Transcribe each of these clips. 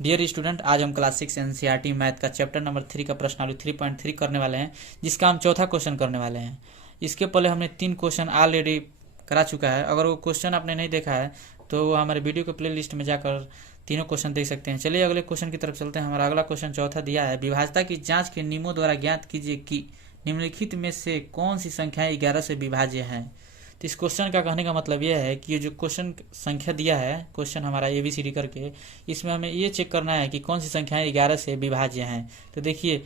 Dear student, आज हम class 6 NCERT math का चैप्टर नंबर 3 का प्रश्नावली 3.3 करने वाले हैं, जिसका हम चौथा क्वेश्चन करने वाले हैं। इसके पहले हमने 3 क्वेश्चन ऑलरेडी करा चुका है। अगर वो क्वेश्चन आपने नहीं देखा है तो वो हमारे वीडियो के प्ले लिस्ट में जाकर तीनों क्वेश्चन देख सकते हैं। चलिए अगले क्वेश्चन की तरफ चलते हैं। हमारा अगला क्वेश्चन चौथा दिया है, विभाज्यता की जांच के नियमों द्वारा ज्ञात कीजिए कि निम्नलिखित में से कौन सी संख्याएं 11 से विभाज्य हैं। तो इस क्वेश्चन का कहने का मतलब यह है कि ये जो क्वेश्चन संख्या दिया है, क्वेश्चन हमारा ABCD करके, इसमें हमें ये चेक करना है कि कौन सी संख्याएं 11 से विभाज्य हैं। तो देखिए,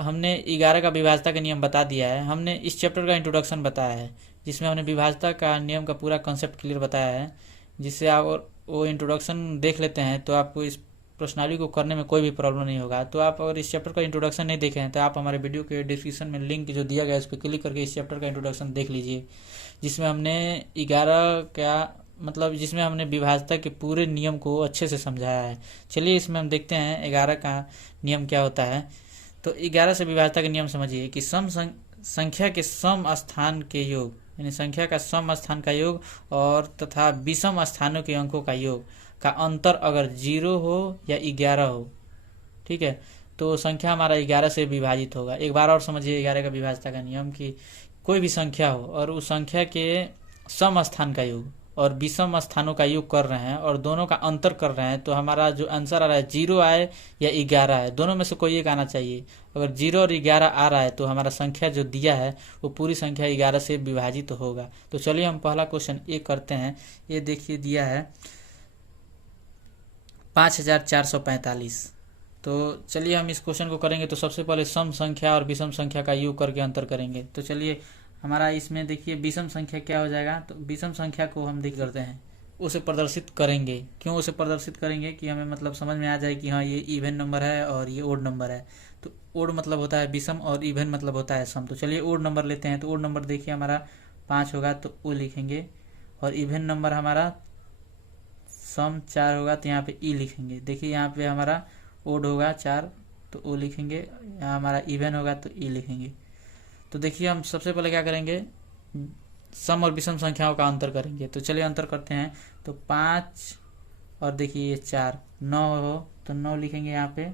हमने 11 का विभाज्यता का नियम बता दिया है। हमने इस चैप्टर का इंट्रोडक्शन बताया है, जिसमें हमने विभाज्यता का नियम का पूरा कॉन्सेप्ट क्लियर बताया है। जिससे आप वो इंट्रोडक्शन देख लेते हैं तो आपको इस प्रश्नावली को करने में कोई भी प्रॉब्लम नहीं होगा। तो आप अगर इस चैप्टर का इंट्रोडक्शन नहीं देखे हैं तो आप हमारे वीडियो के डिस्क्रिप्शन में लिंक जो दिया गया है उस पर क्लिक करके इस चैप्टर का इंट्रोडक्शन देख लीजिए, जिसमें हमने 11 का मतलब जिसमें हमने विभाज्यता के पूरे नियम को अच्छे से समझाया है। चलिए इसमें हम देखते हैं 11 का नियम क्या होता है। तो 11 से विभाज्यता के नियम समझिए कि संख्या के सम स्थान के योग, यानी संख्या का सम स्थान का योग और तथा विषम स्थानों के अंकों का योग का अंतर अगर 0 हो या 11 हो, ठीक है, तो संख्या हमारा 11 से विभाजित होगा। एक बार और समझिए 11 का विभाज्यता का नियम कि कोई भी संख्या हो और उस संख्या के सम स्थान का योग और विषम स्थानों का योग कर रहे हैं और दोनों का अंतर कर रहे हैं, तो हमारा जो आंसर आ रहा है 0 आए या 11 है, दोनों में से कोई एक आना चाहिए। अगर 0 और 11 आ रहा है तो हमारा संख्या जो दिया है वो पूरी संख्या 11 से विभाजित होगा। तो चलिए हम पहला क्वेश्चन ये करते हैं। ये देखिए दिया है 5445। तो चलिए हम इस क्वेश्चन को करेंगे। तो सबसे पहले सम संख्या और विषम संख्या का योग करके अंतर करेंगे। तो चलिए हमारा इसमें देखिए विषम संख्या क्या हो जाएगा। तो विषम संख्या को हम देख करते हैं, उसे प्रदर्शित करेंगे। क्यों उसे प्रदर्शित करेंगे कि हमें मतलब समझ में आ जाए कि हाँ ये इवन नंबर है और ये ओड नंबर है। तो ओड मतलब होता है विषम और इवन मतलब होता है सम। तो चलिए ओड नंबर लेते हैं। तो ओड नंबर देखिए हमारा 5 होगा तो ओ लिखेंगे, और इवन नंबर हमारा सम 4 होगा तो यहाँ पे ई लिखेंगे। देखिए यहाँ पे हमारा ओड होगा 4 तो ओ लिखेंगे, यहाँ हमारा इवन होगा तो ई लिखेंगे। तो देखिए हम सबसे पहले क्या करेंगे, सम और विषम संख्याओं का अंतर करेंगे। तो चलिए अंतर करते हैं। तो 5 और देखिए ये 4, 9 हो तो 9 लिखेंगे, यहाँ पे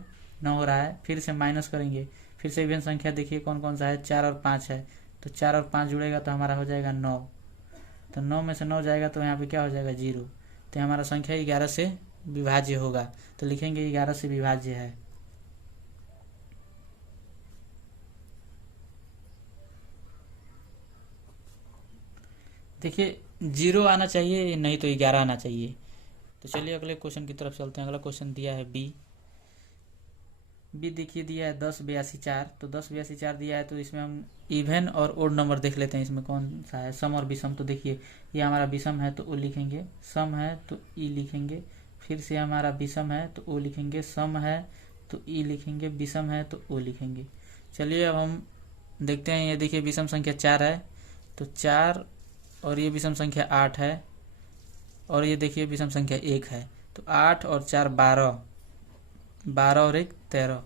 9 हो रहा है। फिर से माइनस करेंगे, फिर से इवन संख्या देखिए कौन कौन सा है, 4 और 5 है। तो 4 और 5 जुड़ेगा तो हमारा हो जाएगा 9। तो 9 में से 9 जाएगा तो यहाँ पे क्या हो जाएगा 0। तो हमारा संख्या 11 से विभाज्य होगा। तो लिखेंगे 11 से विभाज्य है। देखिए 0 आना चाहिए, नहीं तो 11 आना चाहिए। तो चलिए अगले क्वेश्चन की तरफ चलते हैं। अगला क्वेश्चन दिया है बी देखिए दिया है 10 82 4। तो 10 82 4 दिया है, तो इसमें हम इवन और ओड नंबर देख लेते हैं, इसमें कौन सा है, सम और विषम। तो देखिए ये हमारा विषम है तो ओ लिखेंगे, सम है तो ई लिखेंगे, फिर से हमारा विषम है तो ओ लिखेंगे, सम है तो ई लिखेंगे, विषम है तो ओ लिखेंगे। चलिए अब हम देखते हैं। ये देखिए विषम संख्या 4 है तो 4, और ये विषम संख्या 8 है, और ये देखिए विषम संख्या 1 है। तो 8 और 4 12, 12 और 1 13।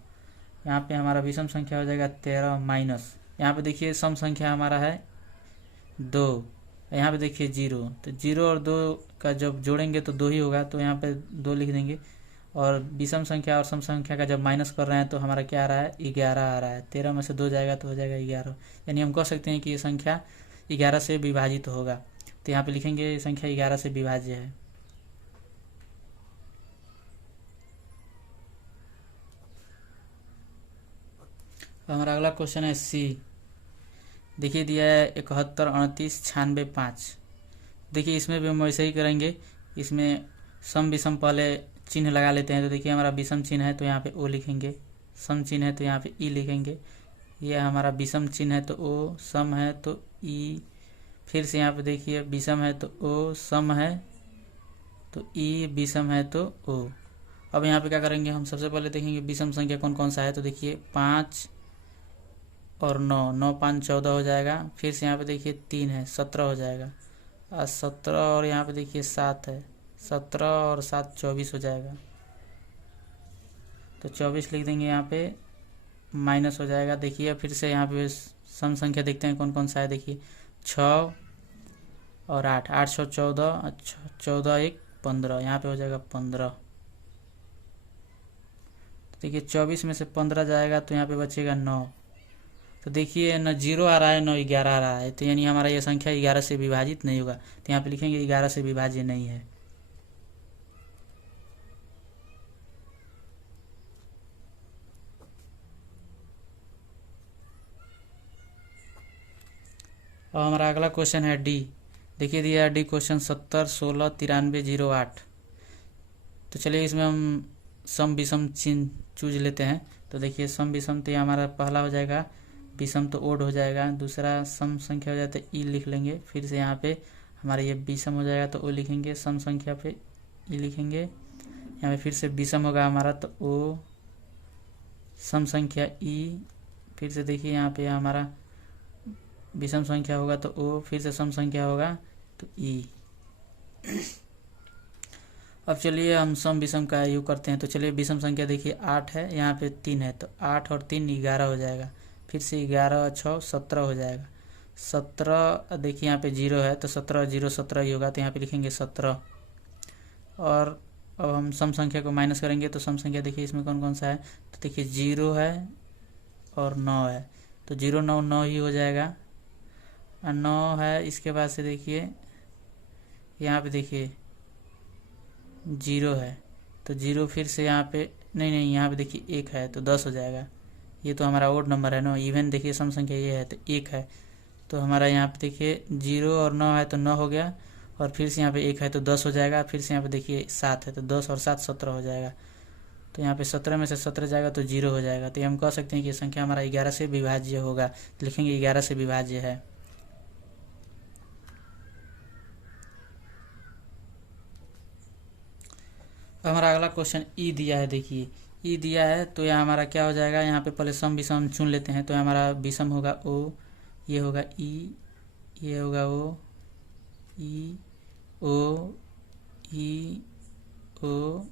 यहाँ पे हमारा विषम संख्या हो जाएगा 13 माइनस, यहाँ पे देखिए सम संख्या हमारा है 2, यहाँ पे देखिए 0। तो 0 और 2 का जब जोड़ेंगे तो 2 ही होगा, तो यहाँ पे 2 लिख देंगे। और विषम संख्या और सम संख्या का जब माइनस कर रहे हैं तो हमारा क्या आ रहा है 11 आ रहा है। 13 में से 2 जाएगा तो हो जाएगा 11। यानी हम कह सकते हैं कि ये संख्या 11 से विभाजित होगा। तो यहाँ पे लिखेंगे ये संख्या 11 से विभाज्य है। हमारा अगला क्वेश्चन है सी। देखिए दिया है 71 38 96 5। देखिए इसमें भी हम वैसे ही करेंगे। इसमें सम विषम पहले चिन्ह लगा लेते हैं। तो देखिए हमारा विषम चिन्ह है तो यहाँ पे ओ लिखेंगे, सम चिन्ह है तो यहाँ पे ई लिखेंगे। ये हमारा विषम चिन्ह है तो ओ, सम है तो ई, फिर से यहाँ पे देखिए विषम है तो ओ, सम है तो ई, विषम है तो ओ। अब यहाँ पे क्या करेंगे, हम सबसे पहले देखेंगे विषम संख्या कौन कौन सा है। तो देखिए 5 और 9, 9 5 14 हो जाएगा। फिर से यहाँ पे देखिए 3 है 17 हो जाएगा, और 17 और यहाँ पे देखिए 7 है, 17 और 7 24 हो जाएगा। तो 24 लिख देंगे, यहाँ पे माइनस हो जाएगा। देखिए फिर से यहाँ पे सम संख्या देखते हैं कौन कौन सा है। देखिए 6 और 8, 8 6 14, 14 1 15, यहाँ पे हो जाएगा 15। देखिए 24 में से 15 जाएगा तो यहाँ पे बचेगा 9। तो देखिए न 0 आ रहा है न 11 आ रहा है, तो यानी हमारा ये संख्या 11 से विभाजित नहीं होगा। तो यहाँ पे लिखेंगे 11 से विभाज्य नहीं है। अब हमारा अगला क्वेश्चन है डी। देखिए दिया है डी क्वेश्चन 70 16 93 08। तो चलिए इसमें हम सम विषम चिन्ह चूज लेते हैं। तो देखिए सम विषम तो ये हमारा पहला हो जाएगा, विषम तो ओड हो जाएगा, दूसरा सम संख्या हो जाता है ई लिख लेंगे, फिर से यहाँ पे हमारा ये विषम हो जाएगा तो ओ लिखेंगे, सम संख्या पे ई लिखेंगे, यहाँ पे फिर से विषम होगा हमारा तो ओ, सम संख्या ई, फिर से देखिए यहाँ पे हमारा विषम संख्या होगा तो ओ, फिर से सम संख्या होगा तो ई। अब चलिए हम सम विषम का योग करते हैं। तो चलिए विषम संख्या देखिए 8 है, यहाँ पे 3 है, तो 8 और 3 11 हो जाएगा, फिर से 11 और 6 17 हो जाएगा। 17 देखिए यहाँ पे 0 है तो 17 0 17 ही होगा, तो यहाँ पे लिखेंगे 17। और अब हम सम संख्या को माइनस करेंगे तो सम संख्या देखिए इसमें कौन कौन सा है, तो देखिए 0 है और 9 है, तो 0 9 9 ही हो जाएगा। 9 है, इसके बाद से देखिए यहाँ पे देखिए 0 है, तो 0 फिर से यहाँ पे नहीं यहाँ पे देखिए 1 है तो 10 हो जाएगा। ये तो हमारा ओड नंबर है ना, इवन देखिए सम संख्या ये है तो 1 है, तो हमारा यहाँ पे देखिए 0 और 9 है तो 9 हो गया, और फिर से यहाँ पे 1 है तो 10 हो जाएगा, फिर से यहाँ पे देखिए 7 है तो 10 और 7 17 हो जाएगा। तो यहाँ पे 17 में से 17 जाएगा तो 0 हो जाएगा। तो हम कह सकते हैं कि ये संख्या हमारा 11 से विभाज्य होगा, तो लिखेंगे 11 से विभाज्य है। हमारा अगला क्वेश्चन ई दिया है। देखिए ई दिया है तो यहाँ हमारा क्या हो जाएगा, यहाँ पे पहले सम विषम चुन लेते हैं। तो हमारा विषम होगा ओ, ये होगा ई, ये होगा ओ ई, ओ ई, ओ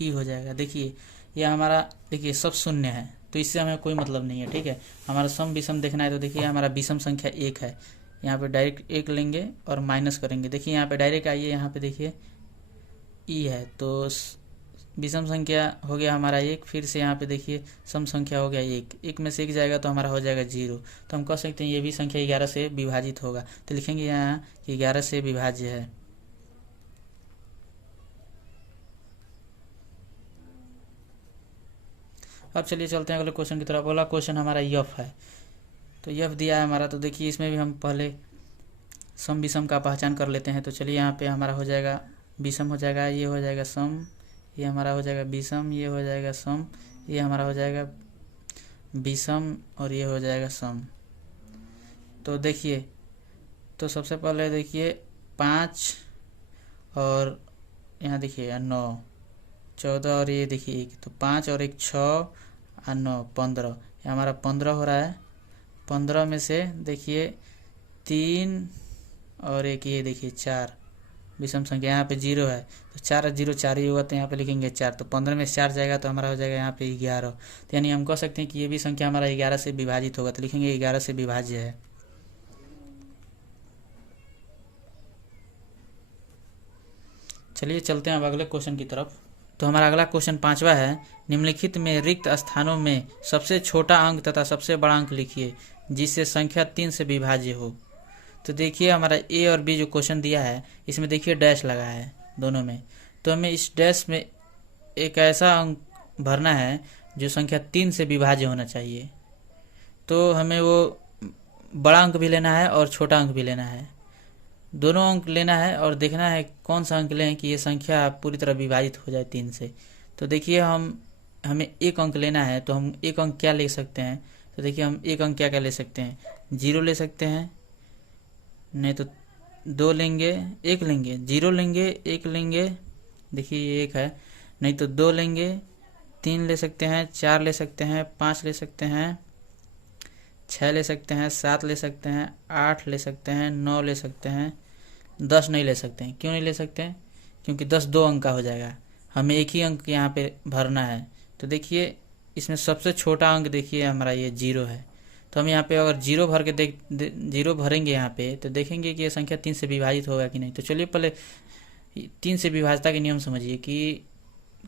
ई हो जाएगा। देखिए यह हमारा देखिए सब शून्य है, तो इससे हमें कोई मतलब नहीं है, ठीक है। हमारा सम विषम देखना है तो देखिए हमारा विषम संख्या 1 है, यहाँ पे डायरेक्ट 1 लेंगे और माइनस करेंगे। देखिए यहाँ पे डायरेक्ट आइए, यहाँ पे देखिए ई है तो विषम संख्या हो गया हमारा 1, फिर से यहाँ पे देखिए सम संख्या हो गया 1, 1 में से 1 जाएगा तो हमारा हो जाएगा 0। तो हम कह सकते हैं ये भी संख्या 11 से विभाजित होगा, तो लिखेंगे यहाँ कि 11 से विभाज्य है। अब चलिए चलते हैं अगले क्वेश्चन की तरफ। अगला क्वेश्चन हमारा यफ है। तो यफ दिया है हमारा, तो देखिए इसमें भी हम पहले सम विषम का पहचान कर लेते हैं। तो चलिए यहाँ पे हमारा हो जाएगा विषम हो जाएगा, ये हो जाएगा सम, ये हमारा हो जाएगा विषम, ये हो जाएगा सम, ये हमारा हो जाएगा विषम और ये हो जाएगा सम। तो देखिए तो सबसे पहले देखिए 5 और यहाँ देखिए 9 14 और ये देखिए 1, तो 5 और 1 6 और 9 15, ये हमारा 15 हो रहा है। 15 में से देखिए 3 और 1 ये देखिए 4, विषम संख्या यहाँ पे 0 है तो 4 0 4 ही होगा, तो यहाँ पे लिखेंगे 4। तो 15 में से 4 जाएगा तो हमारा हो जाएगा यहाँ पे 11। तो यानी हम कह सकते हैं कि ये भी संख्या हमारा 11 से विभाजित होगा, तो लिखेंगे 11 से विभाज्य है। चलिए चलते हैं अब अगले क्वेश्चन की तरफ। तो हमारा अगला क्वेश्चन 5वां है, निम्नलिखित में रिक्त स्थानों में सबसे छोटा अंक तथा सबसे बड़ा अंक लिखिए जिससे संख्या 3 से विभाज्य हो। तो देखिए हमारा ए और बी जो क्वेश्चन दिया है इसमें देखिए डैश लगा है दोनों में, तो हमें इस डैश में एक ऐसा अंक भरना है जो संख्या 3 से विभाज्य होना चाहिए। तो हमें वो बड़ा अंक भी लेना है और छोटा अंक भी लेना है, दोनों अंक लेना है और देखना है कौन सा अंक लें कि ये संख्या पूरी तरह विभाजित हो जाए 3 से। तो देखिए हमें एक अंक लेना है, तो हम एक अंक क्या ले सकते हैं, तो देखिए हम एक अंक क्या क्या ले सकते हैं, 0 ले सकते हैं, नहीं तो 2 लेंगे, 1 लेंगे, 0 लेंगे, 1 लेंगे, देखिए ये 1 है, नहीं तो 2 लेंगे, 3 ले सकते हैं, 4 ले सकते हैं, 5 ले सकते हैं, 6 ले सकते हैं, 7 ले सकते हैं, 8 ले सकते हैं, 9 ले सकते हैं, 10 नहीं ले सकते हैं। क्यों नहीं ले सकते हैं, क्योंकि 10 2 अंक का हो जाएगा, हमें एक ही अंक यहाँ पे भरना है। तो देखिए इसमें सबसे छोटा अंक देखिए हमारा ये 0 है, तो हम यहाँ पे अगर 0 भर के 0 भरेंगे यहाँ पे तो देखेंगे कि ये संख्या 3 से विभाजित होगा कि नहीं। तो चलिए पहले 3 से विभाजता के नियम समझिए कि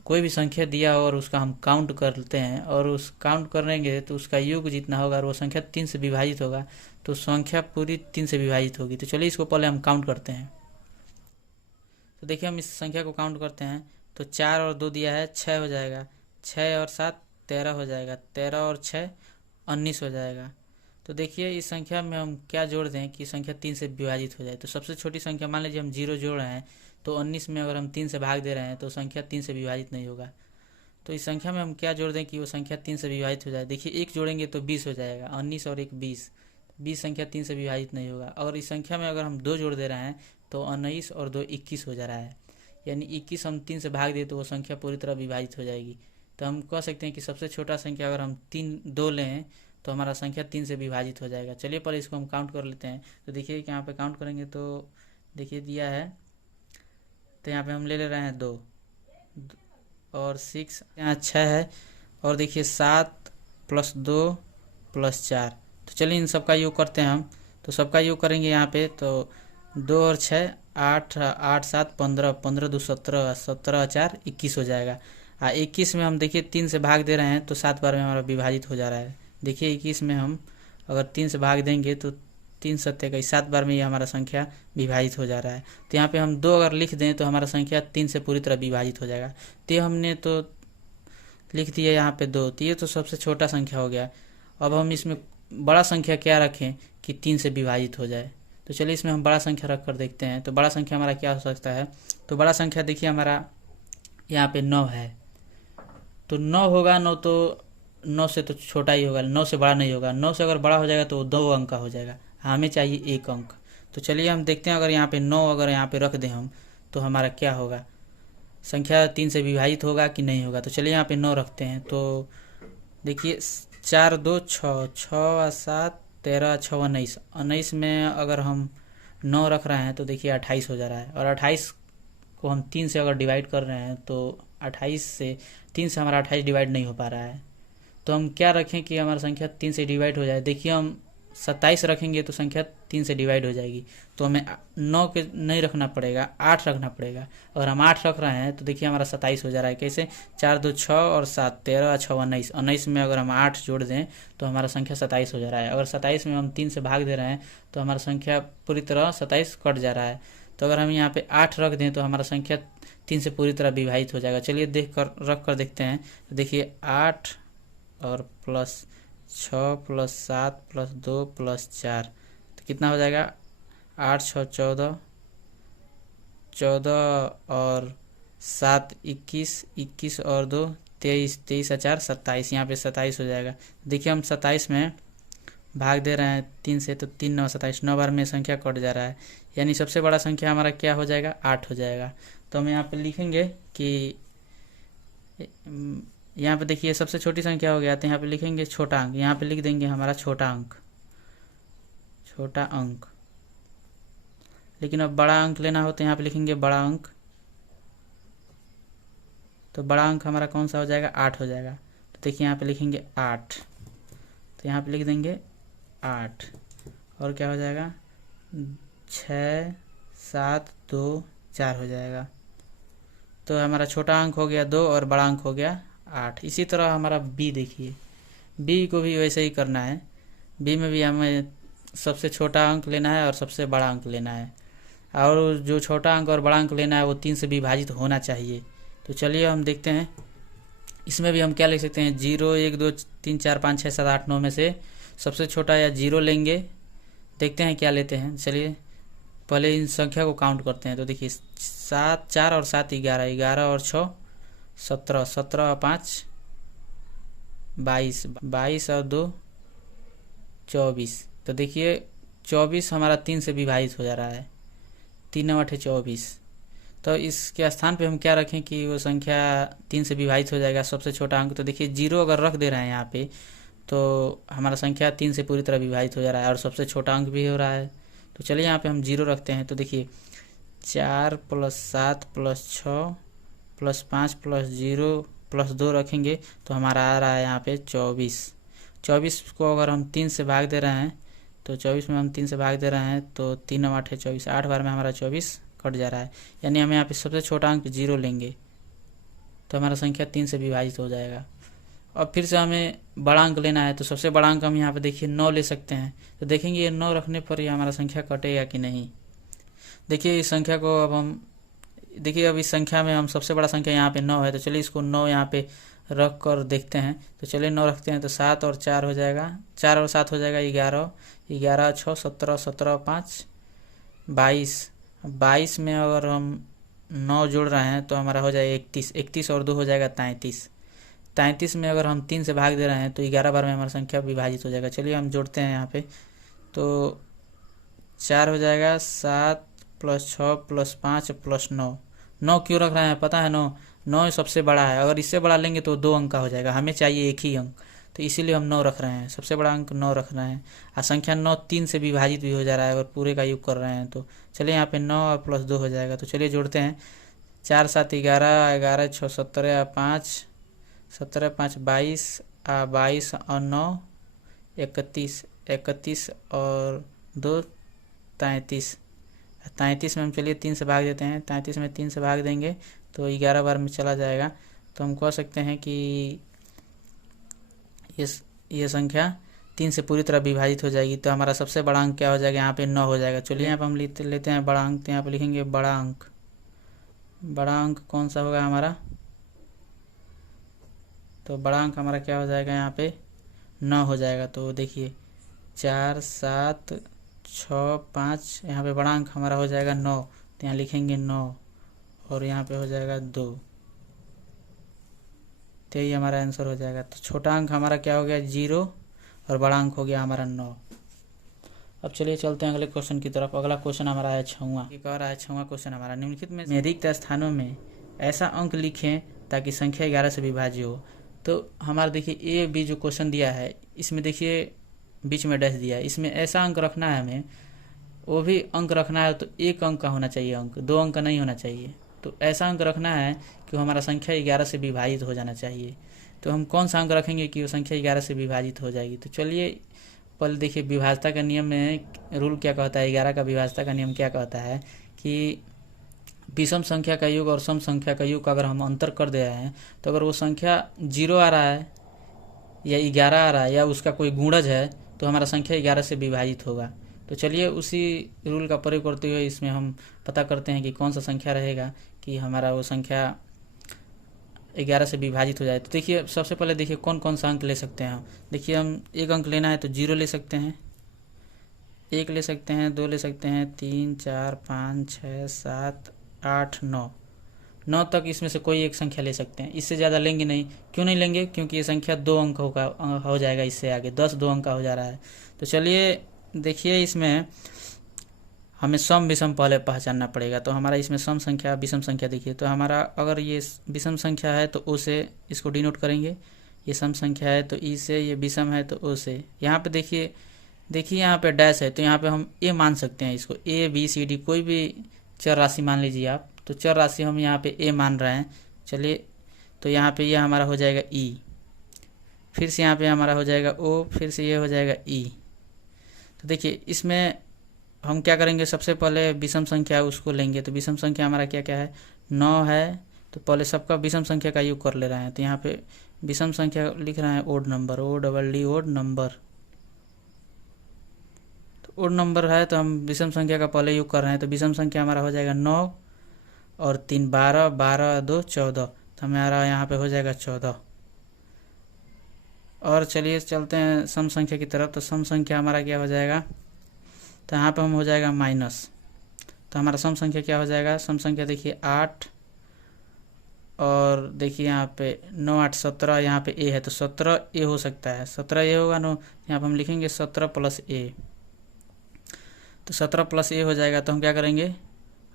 कोई भी संख्या दिया और उसका हम काउंट करते हैं और उस काउंट करेंगे तो उसका योग जितना होगा और वो संख्या 3 से विभाजित होगा तो संख्या पूरी 3 से विभाजित होगी। तो चलिए इसको पहले हम काउंट करते हैं। तो देखिए हम इस संख्या को काउंट करते हैं तो 4 और 2 दिया है 6 हो जाएगा, 6 और 7 13 हो जाएगा, 13 और 6 19 हो जाएगा। तो देखिए इस संख्या में हम क्या जोड़ दें कि संख्या 3 से विभाजित हो जाए। तो सबसे छोटी संख्या मान लीजिए हम 0 जोड़ रहे हैं तो 19 में अगर हम 3 से भाग दे रहे हैं तो संख्या 3 से विभाजित नहीं होगा। तो इस संख्या में हम क्या जोड़ दें कि वो संख्या 3 से विभाजित हो जाए। देखिए 1 जोड़ेंगे तो 20 हो जाएगा, 19 और 1 20, 20 संख्या 3 से विभाजित नहीं होगा। और इस संख्या में अगर हम 2 जोड़ दे रहे हैं तो 19 और 2 21 हो जा रहा है, यानी 21 हम 3 से भाग दें तो वो संख्या पूरी तरह विभाजित हो जाएगी। तो हम कह सकते हैं कि सबसे छोटा संख्या अगर हम 2 लें तो हमारा संख्या 3 से विभाजित हो जाएगा। चलिए पहले इसको हम काउंट कर लेते हैं। तो देखिए कि यहाँ पे काउंट करेंगे तो देखिए दिया है तो यहाँ पे हम ले रहे हैं 2 और 6, यहाँ 6 है और देखिए 7 + 2 + 4। तो चलिए इन सबका योग करते हैं हम। तो सबका योग करेंगे यहाँ पे तो 2 और 6 8, 8 7 15, 15 2 17, 17 4 21 हो जाएगा। 21 में हम देखिए 3 से भाग दे रहे हैं तो 7 बार में हमारा विभाजित हो जा रहा है। देखिए 21 में हम अगर 3 से भाग देंगे तो 3 7 का 7 बार में ये हमारा संख्या विभाजित हो जा रहा है। तो यहाँ पे हम 2 अगर लिख दें तो हमारा संख्या 3 से पूरी तरह विभाजित हो जाएगा। तो हमने तो लिख दिया यहाँ पे 2, तो ये तो सबसे छोटा संख्या हो गया। अब हम इसमें बड़ा संख्या क्या रखें कि 3 से विभाजित हो जाए। तो चलिए इसमें हम बड़ा संख्या रख कर देखते हैं। तो बड़ा संख्या हमारा क्या हो सकता है। तो बड़ा संख्या देखिए हमारा यहाँ पे 9 है, तो 9 होगा, 9 तो 9 से तो छोटा ही होगा, 9 से बड़ा नहीं होगा। 9 से अगर बड़ा हो जाएगा तो 2 अंक का हो जाएगा, हमें चाहिए 1 अंक। तो चलिए हम देखते हैं अगर यहाँ पे 9 अगर यहाँ पे रख दें हम तो हमारा क्या होगा, संख्या 3 से विभाजित होगा कि नहीं होगा। तो चलिए यहाँ पे 9 रखते हैं। तो देखिए 4 2 6, 6 7 13 6 19, 19 में अगर हम 9 रख रहे हैं तो देखिए 28 हो जा रहा है। और 28 को हम 3 से अगर डिवाइड कर रहे हैं तो 28 से 3 से हमारा 28 डिवाइड नहीं हो पा रहा है। तो हम क्या रखें कि हमारा संख्या 3 से डिवाइड हो जाए। देखिए हम 27 रखेंगे तो संख्या 3 से डिवाइड हो जाएगी, तो हमें 9 के नहीं रखना पड़ेगा, 8 रखना पड़ेगा। अगर हम 8 रख रहे हैं तो देखिए हमारा 27 हो जा रहा है। कैसे, 4 2 6 और 7 13 6 19, 19 में अगर हम 8 जोड़ दें तो हमारा संख्या 27 हो जा रहा है। अगर 27 में हम 3 से भाग दे रहे हैं तो हमारा संख्या पूरी तरह 27 कट जा रहा है। तो अगर हम यहाँ पे 8 रख दें तो हमारा संख्या 3 से पूरी तरह विभाजित हो जाएगा। चलिए रख कर देखते हैं। तो देखिए 8 और प्लस 6 + 7 + 2 + 4, तो कितना हो जाएगा, 8 6 14, 14 और 7 21, 21 और 2 23, 23 और 4 27, यहाँ पे 27 हो जाएगा। देखिए हम 27 में भाग दे रहे हैं 3 से तो 3 9 27, 9 बार में संख्या कट जा रहा है, यानी सबसे बड़ा संख्या हमारा क्या हो जाएगा, 8 हो जाएगा। तो हम यहाँ पे लिखेंगे कि यहाँ पे देखिए सबसे छोटी संख्या हो गया, तो यहाँ पे लिखेंगे छोटा अंक, यहाँ पे लिख देंगे हमारा छोटा अंक, छोटा अंक। लेकिन अब बड़ा अंक लेना हो तो यहाँ पे लिखेंगे बड़ा अंक। तो बड़ा अंक हमारा कौन सा हो जाएगा, 8 हो जाएगा। तो देखिए यहाँ पे लिखेंगे 8, तो यहाँ पे लिख देंगे 8 और क्या हो जाएगा, 6 7 2 4 हो जाएगा। तो हमारा छोटा अंक हो गया 2 और बड़ा अंक हो गया 8। इसी तरह हमारा बी देखिए, बी को भी वैसे ही करना है। बी में भी हमें सबसे छोटा अंक लेना है और सबसे बड़ा अंक लेना है, और जो छोटा अंक और बड़ा अंक लेना है वो 3 से विभाजित होना चाहिए। तो चलिए हम देखते हैं, इसमें भी हम क्या लिख सकते हैं, 0 1 2 3 4 5 6 7 8 9 में से सबसे छोटा या 0 लेंगे। देखते हैं क्या लेते हैं। चलिए पहले इन संख्या को काउंट करते हैं। तो देखिए 7 4 और 7 11, 11 और 6 17, 17 और 5 22, 22 और 2 24। तो देखिए 24 हमारा 3 से विभाजित हो जा रहा है, 3 9 8 24। तो इसके स्थान पे हम क्या रखें कि वो संख्या 3 से विभाजित हो जाएगा, सबसे छोटा अंक। तो देखिए 0 अगर रख दे रहे हैं यहाँ पे तो हमारा संख्या 3 से पूरी तरह विभाजित हो जा रहा है और सबसे छोटा अंक भी हो रहा है। तो चलिए यहाँ पे हम 0 रखते हैं। तो देखिए 4 + 7 + 6 + 5 + 0 + 2 रखेंगे तो हमारा आ रहा है यहाँ पे 24। 24 को अगर हम 3 से भाग दे रहे हैं तो 24 में हम 3 से भाग दे रहे हैं तो 3 9 8 24, 8 बार में हमारा 24 कट जा रहा है, यानी हम यहाँ पे सबसे छोटा अंक 0 लेंगे। तो हमारा संख्या 3 से विभाजित हो जाएगा। अब फिर से हमें बड़ा अंक लेना है, तो सबसे बड़ा अंक हम यहाँ पे देखिए 9 ले सकते हैं। तो देखेंगे ये 9 रखने पर ये हमारा संख्या कटेगा कि नहीं। देखिए इस संख्या को अब हम देखिए, अब इस संख्या में हम सबसे बड़ा संख्या यहाँ पे 9 है, तो चलिए इसको 9 यहाँ पे रख कर देखते हैं। तो चलिए 9 रखते हैं, तो 7 और 4 हो जाएगा, 4 और 7 हो जाएगा 11, 11 6 17, 17 5 22। 22 में अगर हम 9 जोड़ रहे हैं तो हमारा हो जाएगा 31, 31 और 2 हो जाएगा 33। 33 में अगर हम 3 से भाग दे रहे हैं तो 11 बार में हमारा संख्या विभाजित हो जाएगा। चलिए हम जोड़ते हैं यहाँ पे, तो 4 हो जाएगा, 7 + 6 + 5 + 9। 9 क्यों रख रहे हैं पता है? 9 सबसे बड़ा है, अगर इससे बड़ा लेंगे तो 2 अंक का हो जाएगा, हमें चाहिए एक ही अंक, तो इसीलिए हम 9 रख रहे हैं, सबसे बड़ा अंक 9 रख रहे हैं। और संख्या 9 3 से विभाजित भी हो जा रहा है, अगर पूरे का योग कर रहे हैं तो चलिए यहाँ पे 9 और +2 हो जाएगा। तो चलिए जोड़ते हैं, 4 7 11, 11 6 17, 5 17 5 22, 22 और 9 31, 31 और 2 33। 33 में हम चलिए 3 से भाग देते हैं, 33 में 3 से भाग देंगे तो 11 बार में चला जाएगा। तो हम कह सकते हैं कि ये संख्या 3 से पूरी तरह विभाजित हो जाएगी। तो हमारा सबसे बड़ा अंक क्या हो जाएगा? यहाँ पे 9 हो जाएगा। चलिए यहाँ पर हम लेते हैं बड़ा अंक, तो यहाँ पर लिखेंगे बड़ा अंक। बड़ा अंक कौन सा होगा हमारा? तो बड़ा अंक हमारा क्या हो जाएगा? यहाँ पे 9 हो जाएगा। तो देखिए 4 7 6 5, यहाँ पे बड़ा अंक हमारा हो जाएगा 9, तो यहाँ लिखेंगे 9 और यहाँ पे हो जाएगा 2, तो यही हमारा आंसर हो जाएगा। तो छोटा अंक हमारा क्या हो गया? 0 और बड़ा अंक हो गया हमारा 9। अब चलिए चलते हैं अगले क्वेश्चन की तरफ। अगला क्वेश्चन हमारा है 6वां। ये कह रहा है 6वां क्वेश्चन हमारा, निम्नलिखित में रिक्त स्थानों में ऐसा अंक लिखें ताकि संख्या 11 से विभाज्य हो। तो हमारा देखिए ए बी जो क्वेश्चन दिया है, इसमें देखिए बीच में डैश दिया है, इसमें ऐसा अंक रखना है हमें, वो भी अंक रखना है तो एक अंक का होना चाहिए, अंक 2 अंक का नहीं होना चाहिए। तो ऐसा अंक रखना है कि हमारा संख्या 11 से विभाजित हो जाना चाहिए। तो हम कौन सा अंक रखेंगे कि वो संख्या 11 से विभाजित हो जाएगी? तो चलिए पहले देखिए विभाजता का नियम में रूल क्या कहता है, 11 का विभाजता का नियम क्या कहता है कि विषम संख्या का योग और सम संख्या का योग का अगर हम अंतर कर दे रहे हैं, तो अगर वो संख्या 0 आ रहा है या 11 आ रहा है या उसका कोई गुणज है, तो हमारा संख्या 11 से विभाजित होगा। तो चलिए उसी रूल का प्रयोग करते हुए इसमें हम पता करते हैं कि कौन सा संख्या रहेगा कि हमारा वो संख्या 11 से विभाजित हो जाए। तो देखिए सबसे पहले देखिए कौन कौन सा अंक ले सकते हैं हम। देखिए हम एक अंक लेना है तो 0 ले सकते हैं, 1 ले सकते हैं, 2 ले सकते हैं, 3 4 5 6 7 8 9 तक इसमें से कोई एक संख्या ले सकते हैं, इससे ज़्यादा लेंगे नहीं। क्यों नहीं लेंगे? क्योंकि ये संख्या 2 अंक हो जाएगा, इससे आगे 10 2 अंक का हो जा रहा है। तो चलिए देखिए इसमें हमें सम विषम पहले पहचानना पड़ेगा। तो हमारा इसमें सम संख्या विषम संख्या देखिए, तो हमारा अगर ये विषम संख्या है तो ओ से इसको डिनोट करेंगे, ये सम संख्या है तो ई से, ये विषम है तो ओ से। यहाँ पे देखिए यहाँ पे डैश है तो यहाँ पे हम ए मान सकते हैं, इसको ए बी सी डी कोई भी चर राशि मान लीजिए आप। तो चर राशि हम यहाँ पे ए मान रहे हैं। चलिए तो यहाँ पे ये हमारा हो जाएगा ई, फिर से यहाँ पे हमारा हो जाएगा ओ, फिर से ये हो जाएगा ई। तो देखिए इसमें हम क्या करेंगे, सबसे पहले विषम संख्या उसको लेंगे। तो विषम संख्या हमारा क्या क्या है? 9 है। तो पहले सबका विषम संख्या का योग कर ले रहे हैं। तो यहाँ पे विषम संख्या लिख रहे हैं odd number, O double D odd number. तो ओड नंबर है तो हम विषम संख्या का पहले योग कर रहे हैं। तो विषम संख्या हमारा हो जाएगा 9 और 3 12, 12 2 14, तो हमारा यहाँ पे हो जाएगा 14। और चलिए चलते हैं सम संख्या की तरफ। तो सम संख्या हमारा क्या हो जाएगा? तो यहाँ पे हम हो जाएगा माइनस। तो हमारा सम संख्या क्या हो जाएगा? सम संख्या देखिए 8 और देखिए यहाँ पे 9 8 17, यहाँ पे ए है तो 17 ए हो सकता है, 17 ए होगा। नो यहाँ पे हम लिखेंगे 17 + ए। तो 17 + ए हो जाएगा। तो हम क्या करेंगे,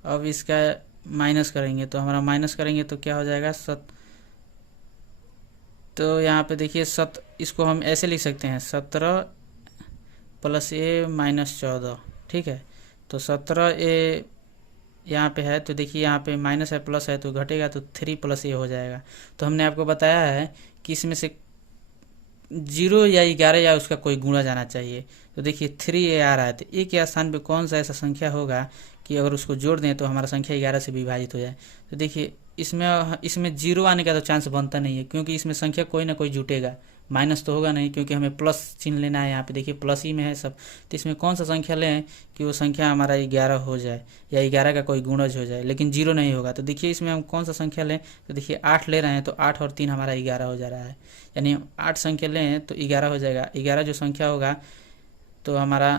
अब इसका माइनस करेंगे। तो हमारा माइनस करेंगे तो क्या हो जाएगा? तो यहाँ पे देखिए इसको हम ऐसे लिख सकते हैं 17 + ए - 14, ठीक है। तो 17 ए यहाँ पे है तो देखिए यहाँ पे माइनस है प्लस है तो घटेगा, तो 3 + ए हो जाएगा। तो हमने आपको बताया है कि इसमें से 0 या 11 या उसका कोई गुणा जाना चाहिए। तो देखिए 3a आ रहा है, तो ए के स्थान पे कौन सा ऐसा संख्या होगा कि अगर उसको जोड़ दें तो हमारा संख्या 11 से विभाजित हो जाए। तो देखिए इसमें इसमें जीरो आने का तो चांस बनता नहीं है, क्योंकि इसमें संख्या कोई ना कोई जुटेगा, माइनस तो होगा नहीं, क्योंकि हमें प्लस चिन्ह लेना है। यहाँ पे देखिए प्लस ही में है सब, तो इसमें कौन सा संख्या लें कि वो संख्या हमारा 11 हो जाए या 11 का कोई गुणज हो जाए, लेकिन जीरो नहीं होगा। तो देखिए इसमें हम कौन सा संख्या लें, तो देखिए 8 ले रहे हैं तो 8 और 3 हमारा 11 हो जा रहा है, यानी 8 संख्या लें तो 11 हो जाएगा। 11 जो संख्या होगा तो हमारा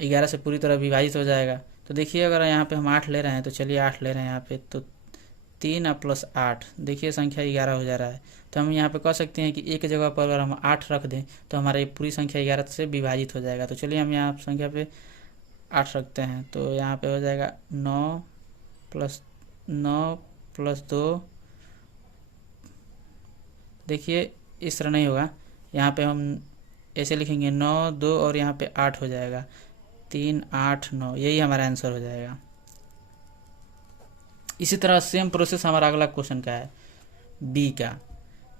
11 से पूरी तरह विभाजित हो जाएगा। तो देखिए अगर यहाँ पे हम 8 ले रहे हैं तो चलिए 8 ले रहे हैं यहाँ पे, तो 3 और प्लस 8, देखिए संख्या 11 हो जा रहा है। तो हम यहाँ पे कह सकते हैं कि एक जगह पर अगर हम 8 रख दें तो हमारा ये पूरी संख्या 11 से विभाजित हो जाएगा। तो चलिए हम यहाँ संख्या पे 8 रखते हैं, तो यहाँ पे हो जाएगा 9 प्लस 2। देखिए इस तरह नहीं होगा, यहाँ पे हम ऐसे लिखेंगे 9 2 और यहाँ पे 8 हो जाएगा, 3 8 9, यही हमारा आंसर हो जाएगा। इसी तरह सेम प्रोसेस हमारा अगला क्वेश्चन का है बी का।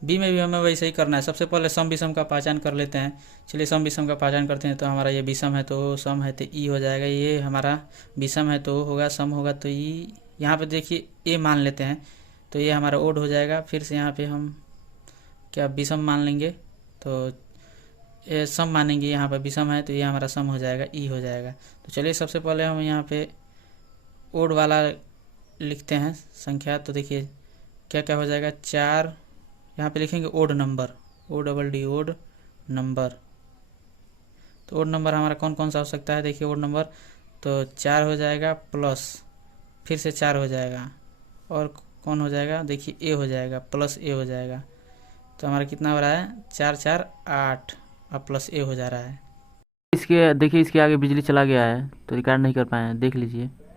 बी में भी हमें वैसे ही करना है। सबसे पहले सम विषम का पहचान कर लेते हैं। चलिए सम विषम का पहचान करते हैं। तो हमारा ये विषम है तो सम है तो ई हो जाएगा, ये हमारा विषम है तो होगा, सम होगा तो ई। यहाँ पे देखिए ए मान लेते हैं तो ये हमारा ओड हो जाएगा। फिर से यहाँ पे हम क्या विषम मान लेंगे, तो ये सम मानेंगे, यहाँ पर विषम है तो ये हमारा सम हो जाएगा, ई हो जाएगा। तो चलिए सबसे पहले हम यहाँ पे ओड वाला लिखते हैं संख्या। तो देखिए क्या क्या हो जाएगा, 4, यहाँ पे लिखेंगे odd number, O double D odd number. तो ओड नंबर हमारा कौन कौन सा हो सकता है, देखिए ओड नंबर तो 4 हो जाएगा, प्लस फिर से 4 हो जाएगा, और कौन हो जाएगा, देखिए ए हो जाएगा, प्लस ए हो जाएगा। तो हमारा कितना हो रहा है, 4 4 8 और प्लस ए हो जा रहा है। इसके देखिए इसके आगे बिजली चला गया है तो रिकॉर्ड नहीं कर पाए हैं, देख लीजिए।